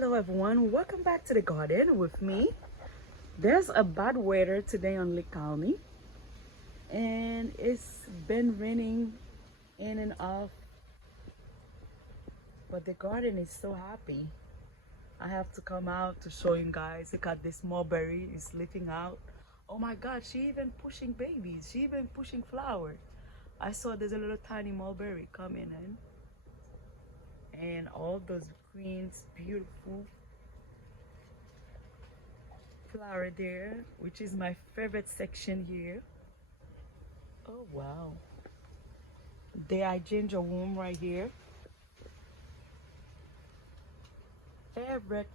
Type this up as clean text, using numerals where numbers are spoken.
Hello everyone, welcome back to the garden with me. There's a bad weather today on Lake County and it's been raining in and off, but the garden is so happy. I have to come out to show you guys. Look at this mulberry is leafing out. Oh my god, she even pushing babies, she even pushing flowers. I saw there's a little tiny mulberry coming in and all those greens, beautiful flower there, which is my favorite section here. Oh wow, the hydrangea worm right here, favorite